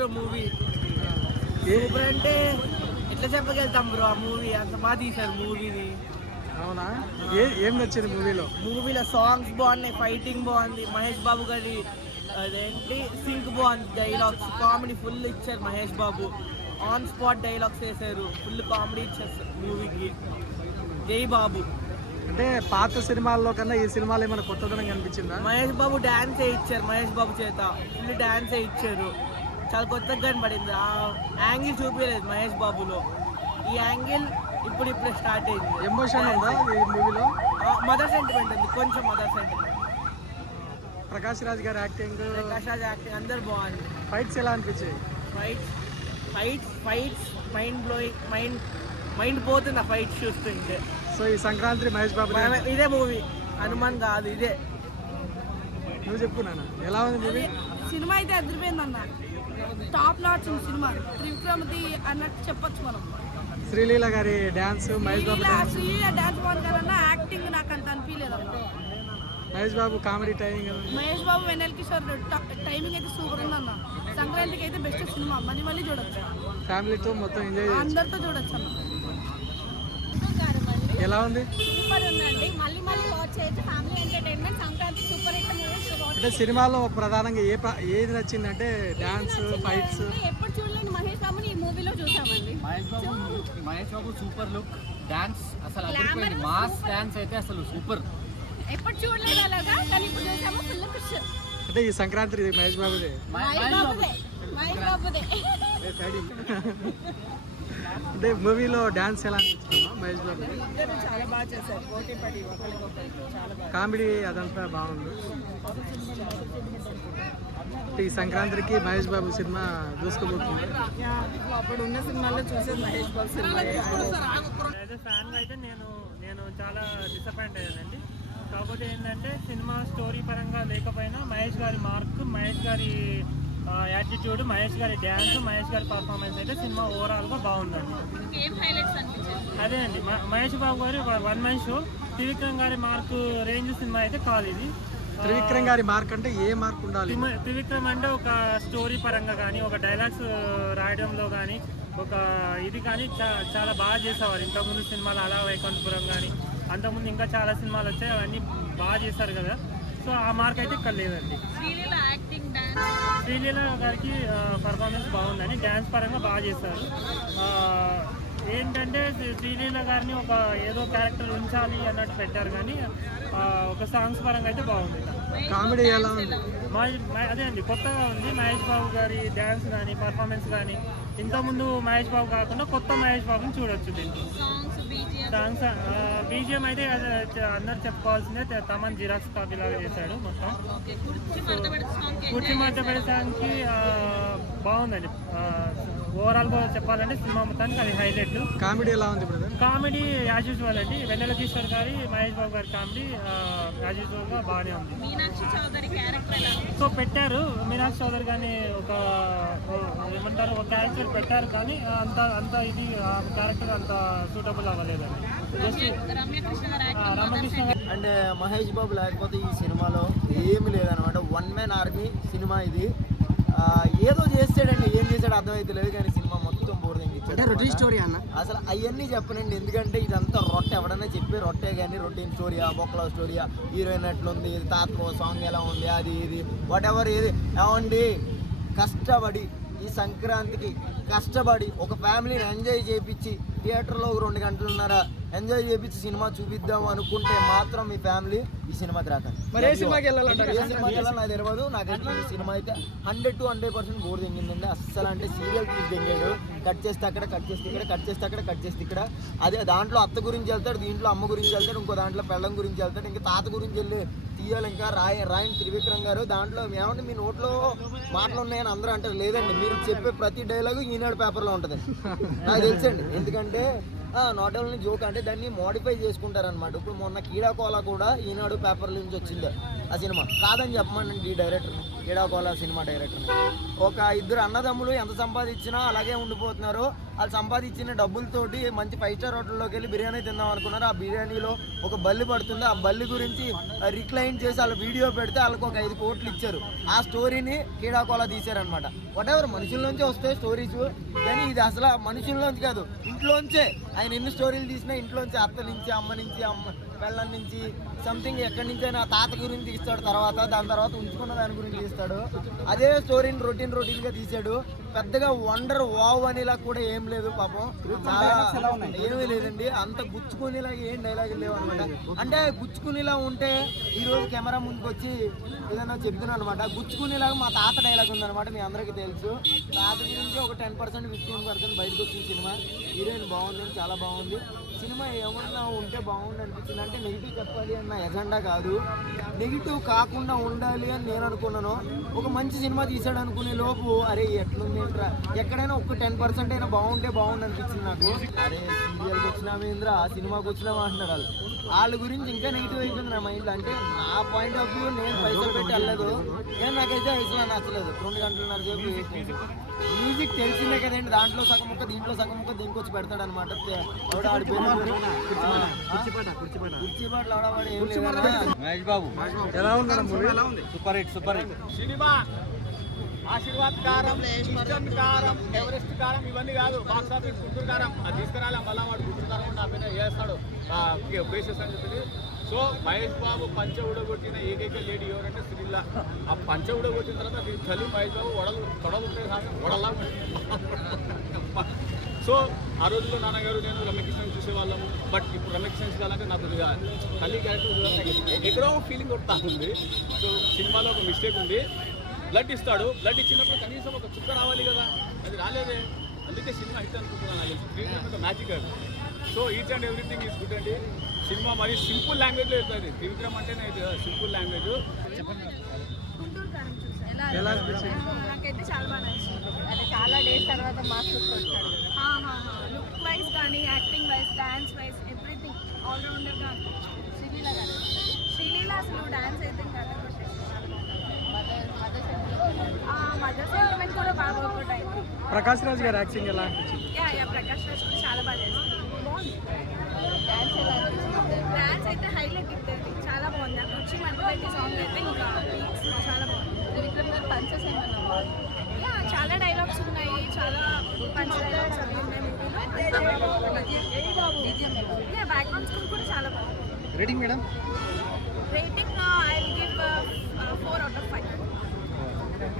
Bro movie. Super అంటే ఎట్లా చెప్పగలుగుతాం బ్రో, ఆ మూవీ అంత బాగా తీశారు మూవీని. అవునా? ఏం నచ్చింది మూవీలో సాంగ్స్ బాగున్నాయి, ఫైటింగ్ బాగుంది, మహేష్ బాబు గారి అదేంటి సింక్ బాగుంది, డైలాగ్స్ కామెడీ ఫుల్ ఇచ్చారు. Mahesh Babu on spot dialogues వేశారు, ఫుల్ కామెడీ ఇచ్చారు మూవీకి. జై బాబు. అంటే పాత సినిమాల్లో కన్నా ఈ సినిమాలో ఏమైనా కొత్తదనం కనిపించిందా? మహేష్ బాబు డాన్సే ఇచ్చారు, మహేష్ బాబు చేత ఫుల్ డాన్సే ఇచ్చారు, చాలా కొత్తగా కనబడింది. ఆ యాంగిల్ చూపించలేదు మహేష్ బాబులో, ఈ యాంగిల్ ఇప్పుడిప్పుడే స్టార్ట్ అయింది. ఎమోషన్ ఉందా ఈ మూవీలో? మదర్ సెంటిమెంట్ ఉంది, కొంచెం మదర్ సెంటిమెంట్. ప్రకాష్ రాజ్ గారి యాక్టింగ్ అందరు బాగుంది. ఫైట్స్ ఎలా అనిపించాయి? ఫైట్స్ మైండ్ బ్లోయింగ్, మైండ్ పోతుంది ఆ ఫైట్స్ చూస్తుంటే. సో ఈ సంక్రాంతి మహేష్ బాబు ఇదే మూవీ, హనుమాన్ కాదు ఇదే. నువ్వు చెప్పుకున్నాను ఎలా ఉంది మూవీ? సినిమా అయితే అదిరిపోయిందన్న, టాప్ నాచ్ సినిమా, త్రివిక్రమది అన్నట్టు చెప్పొచ్చు మనం. శ్రీలీల గారి డాన్స్, మహేష్ బాబు శ్రీలీల డాన్స్ బాగుంది కదన్నా, యాక్టింగ్ నాకు అంత అనిపించలేదన్న. మహేష్ బాబు కామెడీ టైమింగ్, మహేష్ బాబు వెన్నెల కిషోర్ టైమింగ్ అయితే సూపర్ ఉందన్న. సంక్రాంతికి అయితే బెస్ట్ సినిమా, మళ్ళీ చూడొచ్చు, ఫ్యామిలీతో మొత్తం ఎంజాయ్ అందరితో చూడొచ్చు అన్న. ఎలా ఉంది? సూపర్ ఉందండి, మళ్ళీ వాచ్ చేయొచ్చు, family entertainment. Sankranti super hit movie. అంటే సినిమాలో ప్రధానంగా ఏది నచ్చిందంటే డాన్స్, ఫైట్స్? ఎప్పుడు చూడలేని మహేష్ బాబుని ఈ మూవీలో చూసామండి. Mahesh Babu super look, dance అసలు అదిరిపోయింది, మాస్ డాన్స్ అయితే అసలు సూపర్. ఎప్పుడు చూడలేదు అలాగా, కానీ ఇప్పుడు చూసాము, ఫుల్ ఖుషి. అంటే ఈ సంక్రాంతి మహేష్ బాబుదే. మహేష్ బాబుదే. అంటే మూవీలో డాన్స్ ఎలా అనిపించిందా మహేష్ బాబు? చాలా బాగా చేశారు, పోటీ పడి చాలా బాగా. కామెడీ అదంతా బాగుంది. ఈ సంక్రాంతికి మహేష్ బాబు సినిమా దూసుకుపోతుంది. అప్పుడు ఉన్న సినిమాల్లో చూసేది మహేష్ బాబు సినిమా. ఫ్యాన్ అయితే నేను చాలా డిసప్పాయింట్ అయ్యానండి. కాకపోతే ఏంటంటే సినిమా స్టోరీ పరంగా లేకపోయినా మహేష్ గారి మార్క్, మహేష్ గారి యాటిట్యూడ్, మహేష్ గారి డ్యాన్స్, మహేష్ గారి పర్ఫార్మెన్స్ అయితే సినిమా ఓవరాల్గా బాగుందండి. అదే అండి, మహేష్ బాబు గారి వన్ మ్యాన్ షో. త్రివిక్రమ్ గారి మార్క్ రేంజ్ సినిమా అయితే కాదు ఇది. త్రివిక్రమ్ గారి మార్క్ అంటే ఏ మార్క్ ఉండాలి? త్రివిక్రమ్ అంటే ఒక స్టోరీ పరంగా కానీ, ఒక డైలాగ్స్ రాయడంలో కానీ, ఒక ఇది కానీ చాలా బాగా చేసేవారు. ఇంతకుముందు సినిమాలు అలా వైకుంఠపురం కానీ, అంతకుముందు ఇంకా చాలా సినిమాలు వచ్చాయి, అవన్నీ బాగా చేశారు కదా. సో ఆ మార్క్ అయితే ఇక్కడ లేదండి. శ్రీలీల గారికి పర్ఫార్మెన్స్ బాగుందని, డ్యాన్స్ పరంగా బాగా చేశారు. ఏంటంటే శ్రీలీల గారిని ఒక ఏదో క్యారెక్టర్ ఉంచాలి అన్నట్టు పెట్టారు, కానీ ఒక సాంగ్స్ పరంగా అయితే బాగుంది. కామెడీ ఎలా ఉంది? అదే అండి, కొత్తగా ఉంది. మహేష్ బాబు గారి డ్యాన్స్ కానీ, పర్ఫార్మెన్స్ కానీ, ఇంతకుముందు మహేష్ బాబు కాకుండా కొత్త మహేష్ బాబుని చూడొచ్చు దీంట్లో. సాంగ్స్ బీజిఎం అయితే అందరు చెప్పుకోవాల్సిందే, తమన్ జిరాక్స్ కాపీ లాగా చేశాడు మొత్తం. కుర్చీ మధ్యపడే సాంగ్కి బాగుందండి. ఓవరాల్గా చెప్పాలంటే సినిమా మొత్తానికి అది హైలైట్. కామెడీ ఎలా ఉంది బ్రదర్? కామెడీ యాజ్ యూజువల్ అండి, వెన్నెల కిషోర్ గారి, మహేష్ బాబు గారి కామెడీ యాజ్ యూజువల్గా బాగానే ఉంది. సో పెట్టారు మీనాక్షి చౌదరి గారిని ఒక ఏమంటారు, ఒక క్యారెక్టర్ పెట్టారు, కానీ అంత ఇది క్యారెక్టర్ అంత సూటబుల్ అవ్వలేదండి. జస్ట్ రామకృష్ణ అంటే మహేష్ బాబు లేకపోతే ఈ సినిమాలో ఏమి లేదనమాట. వన్ మ్యాన్ ఆర్మీ సినిమా ఇది. ఏదో చేస్తాడండి, ఏం చేశాడు అర్థమైతే లేదు, కానీ సినిమా మొత్తం బోర్డింగ్ ఇచ్చాడు. అసలు అవన్నీ చెప్పనండి, ఎందుకంటే ఇదంతా రొట్టె. ఎవడన్నా చెప్పి రొట్టె, కానీ రొటీన్ స్టోరీయా, బొక్కల స్టోరీయా, హీరోయిన్ ఎట్లుంది, తాత సాంగ్ ఎలా ఉంది, అది ఇది వాట్ ఎవర్ ఏది ఏమండి. కష్టపడి ఈ సంక్రాంతికి కష్టపడి ఒక ఫ్యామిలీని ఎంజాయ్ చేయించి థియేటర్లో 2 గంటలున్నర ఎంజాయ్ చేయించి సినిమా చూపిద్దాం అనుకుంటే మాత్రం మీ ఫ్యామిలీ ఈ సినిమాకి రాకండి. ఏ సినిమాకి వెళ్ళాలి నాకు తెలియదు. నాకైతే ఈ సినిమా అయితే 100 to 100% బోర్ తెంగిందండి. అస్సలు అంటే సీరియల్ తీసి తెంగాడు. కట్ చేస్తే అక్కడ, కట్ చేస్తే ఇక్కడ, కట్ చేస్తే అక్కడ, కట్ చేస్తే ఇక్కడ. అదే దాంట్లో అత్త గురించి వెళ్తాడు, దీంట్లో అమ్మ గురించి వెళ్తాడు, ఇంకో దాంట్లో పెళ్ళం గురించి వెళ్తాడు, ఇంకా తాత గురించి వెళ్ళి తీయాలి. ఇంకా రాయన్ త్రివిక్రమ్ గారు దాంట్లో ఏమంటే మీ నోట్లో మాటలు ఉన్నాయని అందరూ అంటారు. లేదండి, మీరు చెప్పే ప్రతి డైలాగు ఈనాడు పేపర్లో ఉంటుంది నాకు తెలుసండి. ఎందుకంటే నాట్ ఓన్లీ జోక్, అంటే దాన్ని మోడిఫై చేసుకుంటారనమాట. ఇప్పుడు మొన్న కీడాకోలా కూడా ఈనాడు పేపర్ల నుంచి వచ్చింది ఆ సినిమా. కాదని చెప్పమనండి ఈ డైరెక్టర్. కేడాకోల cinema director. ఒక ఇద్దరు అన్నదమ్ములు ఎంత సంపాదించినా అలాగే ఉండిపోతున్నారు. వాళ్ళు సంపాదించిన డబ్బులతోటి మంచి 5 స్టార్ హోటల్లోకి వెళ్ళి బిర్యానీ తిందాం అనుకున్నారు. ఆ బిర్యానీలో ఒక బల్లి పడుతుంది. ఆ బల్లి గురించి రిక్లైన్ చేసి వాళ్ళ వీడియో పెడితే వాళ్ళకి ఒక 5 కోట్లు ఇచ్చారు. ఆ స్టోరీని కేడాకోల తీశారనమాట. వాటెవర్ మనుషుల్లోంచే వస్తాయి స్టోరీస్, కానీ ఇది అసలు మనుషుల్లోంచి కాదు, ఇంట్లోంచే. ఆయన ఎన్ని స్టోరీలు తీసినా ఇంట్లోంచి, అత్త నుంచి, అమ్మ నుంచి, పెళ్ళం నుంచి, సంథింగ్ ఎక్కడి నుంచి అయినా తాత గురించి తీస్తాడు. దాని తర్వాత ఉంచుకున్న దాని గురించి తీస్తాడు. అదే స్టోరీని రొటీన్గా తీసాడు. పెద్దగా వండర్ వావ్ అనేలా కూడా ఏం లేదు పాపం. ఏమీ లేదండి, అంత గుచ్చుకునేలాగా ఏం డైలాగులు లేవు అనమాట. అంటే గుచ్చుకునేలా ఉంటే ఈరోజు కెమెరా ముందుకు వచ్చి ఏదైనా చెప్తున్నాను అనమాట. గుచ్చుకునేలాగా మా తాత డైలాగ్ ఉందన్నమాట, మీ అందరికీ తెలుసు. తాత గురించి ఒక 10% 15% బయటకు వచ్చిన సినిమా. హీరోయిన్ బాగుంది, చాలా బాగుంది. సినిమా ఏమన్నా ఉంటే బాగుంది అనిపించింది. అంటే నెగిటివ్ చెప్పాలి అన్న ఎజెండా కాదు, నెగిటివ్ కాకుండా ఉండాలి అని నేను అనుకున్నాను. ఒక మంచి సినిమా తీసాడు అనుకునే లోపు అరే ఎట్లుంది ఏంట్రా, ఎక్కడైనా ఒక 10% అయినా బాగుంటే బాగుంది అనిపించింది నాకు. అరే సీరియల్కి వచ్చినామేంద్ర, ఆ సినిమాకి వచ్చినామా అంటున్నారు వాళ్ళు. వాళ్ళ గురించి ఇంకా నెగిటివ్ అయిపోయింది నా మైండ్లో. అంటే నా పాయింట్ ఆఫ్ వ్యూ, నేను పైసలు పెట్టి వెళ్ళలేదు, కానీ నాకైతే అసలు నచ్చలేదు. 2 గంటలన్నర సేపు మ్యూజిక్ తెలిసిందే కదండి, దాంట్లో సగం ముక్క దీంట్లో సగం ముక్క దీనికి వచ్చి పెడతాడు అనమాట. కుర్చీపాట్లు ఆడవాడు ఏం లేదు. మహేష్ బాబు ఎలా ఉంది మూవీ? Super hit. సినిమా ఆశీర్వాద్ కారం, ఈస్టర్న్ కారం, ఎవరెస్ట్ కారం ఇవన్నీ కాదు, బాక్స్ ఆఫీస్ గుంటూరు కారం అది తీసుకురాలి. మళ్ళీ వాడు గుంటూరు కారం నా మీద చేస్తాడు బేసెస్ అని చెప్పి. సో మహేష్ బాబు పంచ ఊడగొట్టిన ఏకైక లేడీ ఎవరంటే శ్రీల. ఆ పంచ ఊడగొట్టిన తర్వాత చలి మహేష్ బాబు తొడలుంటే వడలా. సో ఆ రోజుల్లో నాన్నగారు నేను రమ్యకృష్ణ చూసేవాళ్ళము. బట్ ఇప్పుడు రమ్యకృష్ణ చూడాలంటే నాకు తల్లి క్యారెక్టర్ చూడాలంటే ఎక్కడో ఫీలింగ్ కొడతా ఉంది. సో సినిమాలో ఒక మిస్టేక్ ఉంది. బ్లడ్ ఇస్తాడు, బ్లడ్ ఇచ్చినప్పుడు కనీసం ఒక చుక్క రావాలి కదా, అది రాలేదే. అందుకే సినిమా హిట్ అనుకుంటున్నాను. మ్యాజిక్ అది. So each and everything is good అండి. సినిమా మరి సింపుల్ లాంగ్వేజ్లో వెళ్తుంది. త్రివిక్రమ్ అంటేనే సింపుల్ లాంగ్వేజ్. గుంటూరు కారం చూసాను. ఎలా అనిపించింది? నాకైతే చాలా బాగా నచ్చింది. అంటే చాలా డేస్ తర్వాత మాస్ లుక్ వచ్చాడు. లుక్ వైజ్ కానీ, acting wise, dance wise, everything ఆల్రౌండర్గా అనిపించింది. శ్రీలీల అసలు డాన్స్ అయితే ఇంకా మదర్ సెంటిమెంట్ కూడా బాగా వర్కౌట్ అయింది. ప్రకాష్ రాజ్ గారి యాక్టింగ్ ఎలా అనిపించింది? ప్రకాష్ రాజ్ కూడా చాలా బాగా చేస్తుంది. బాగుంది. డాన్స్ అయితే హైలైట్ ఇస్తుంది, చాలా బాగుంది. నాకు వచ్చి మధ్యలో సాంగ్ అయితే ఇంకా చాలా బాగుంది. త్రివిక్రమ్ గారు పంచెస్ ఏమన్నా చాలా డైలాగ్స్ ఉన్నాయి, చాలా పంచ్ డైలాగ్స్ అవి ఉన్నాయి మూవీలో. బ్యాక్గ్రౌండ్ స్కోర్ కూడా చాలా బాగుంది. Rating madam? Rating I will give 4 out of 5.